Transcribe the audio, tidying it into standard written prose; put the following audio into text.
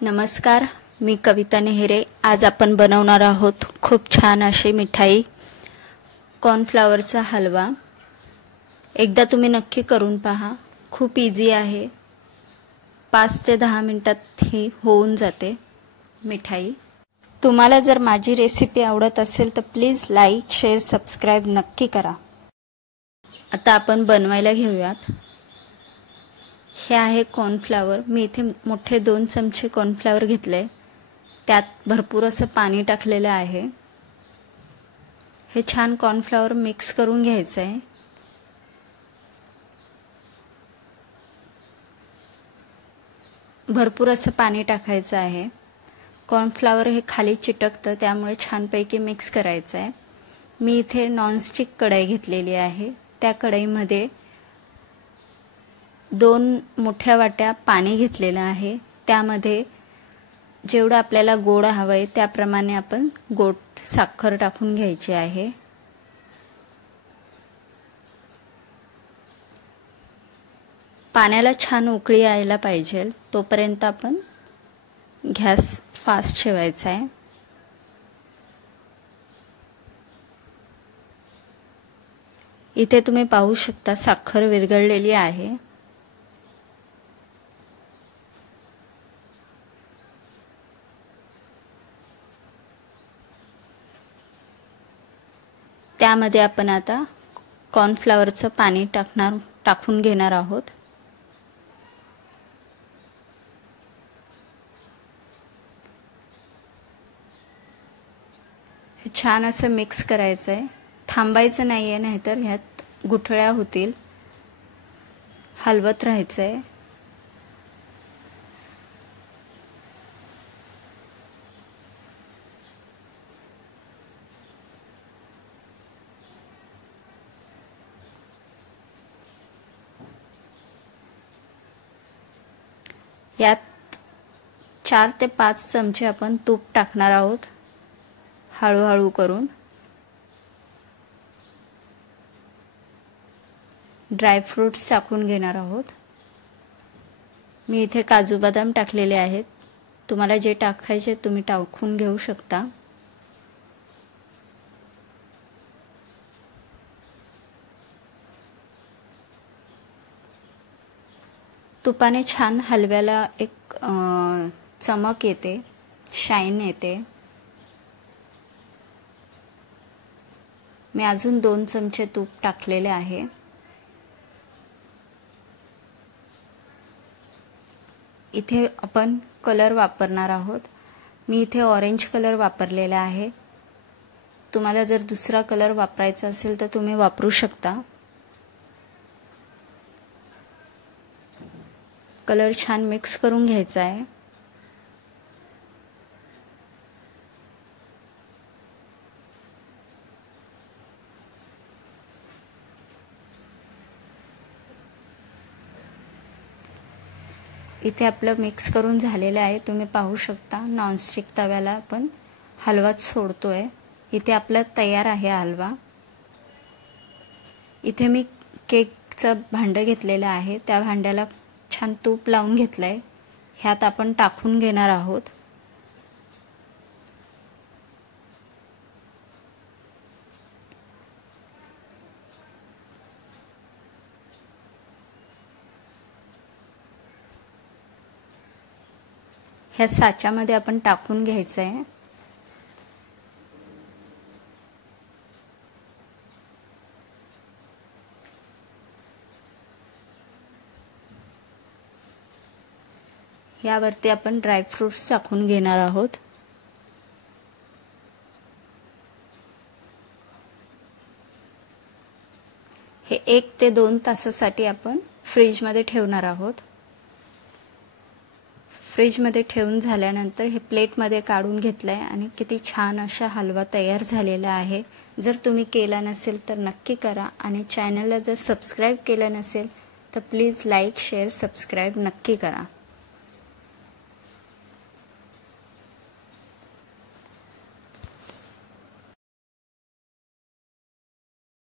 नमस्कार, मी कविता नेहरे। आज आपण बनवणार आहोत खूप छान अशी मिठाई, कॉर्नफ्लॉवरचा हलवा। एकदा तुम्ही नक्की करून पहा, खूप इझी आहे। 5 ते 10 मिनिटात ही होऊन जाते मिठाई। तुम्हाला जर माझी रेसिपी आवडत असेल तर प्लीज लाईक, शेअर, सबस्क्राइब नक्की करा। आता आपण बनवायला घेऊयात। हे आहे कॉर्नफ्लॉवर। मी इथे मोठे 2 चमचे कॉर्नफ्लॉवर घेतले, त्यात भरपूर असं पाणी टाकलेलं आहे। हे छान कॉर्नफ्लॉवर मिक्स करून घ्यायचं आहे। भरपूर असं पाणी टाकायचं आहे। कॉर्नफ्लॉवर हे खाली चिटकतं, त्यामुळे छानपैकी मिक्स करायचं आहे। मी इथे नॉनस्टिक कढई घेतलेली आहे। त्या कढईमध्ये 2 मोठ्या वाट्या पाणी घेतलेलं आहे। त्यामध्ये जेवढं आपल्याला गोड हवंय त्याप्रमाणे आपण गोड साखर टाकून घ्यायची आहे। पाण्याला छान उकळी यायला पाहिजे, तोपर्यंत आपण गॅस फास्ट ठेवायचा आहे। इथे तुम्ही पाहू शकता साखर विरघळलेली आहे। त्यामध्ये आपण आता कॉर्नफ्लॉवरचं पाणी टाकून घेणार आहोत। हे छान असं मिक्स करायचं आहे, थांबायचं नाहीये, नाहीतर ह्यात गुठळ्या होतील। हलवत राहायचंय। यात 4 ते 5 चमचे आपण तूप टाकणार आहोत, हळूहळू करून। ड्रायफ्रुट्स टाकून घेणार आहोत। मी इथे काजू बदाम टाकलेले आहेत, तुम्हाला जे टाकायचे तुम्ही टाकून घेऊ शकता। तुपाने छान हलव्याला एक चमक येते, शाईन येते। मी अजून 2 चमचे तूप टाकलेले आहे। इथे आपण कलर वापरणार आहोत। मी इथे ऑरेंज कलर वापरलेला आहे। तुम्हाला जर दुसरा कलर वापरायचा असेल तर तुम्ही वापरू शकता। कलर छान मिक्स करून घ्यायचा आहे। इथे आपलं मिक्स करून झालेलं आहे, तुम्ही पाहू शकता। नॉनस्टिक तव्याला आपण हलवा सोडतोय। इथे आपला तयार आहे हलवा। इथे मी केकचं भांडं घेतलेलं आहे, त्या भांड्याला छान तूप लावून घेतलंय। ह्यात आपण टाकून घेणार आहोत। ह्या साच्यामध्ये आपण टाकून घ्यायचं आहे। यावरती आपण ड्रायफ्रुट्स टाकून घेणार आहोत। हे 1 ते 2 तासासाठी आपण फ्रीजमध्ये ठेवणार आहोत। फ्रीजमध्ये ठेवून झाल्यानंतर हे प्लेटमध्ये काढून घेतलंय आणि किती छान असा हलवा तयार झालेला आहे। जर तुम्ही केला नसेल तर नक्की करा, आणि चॅनलला जर सबस्क्राइब केलं नसेल तर प्लीज लाईक, शेअर, सबस्क्राइब नक्की करा।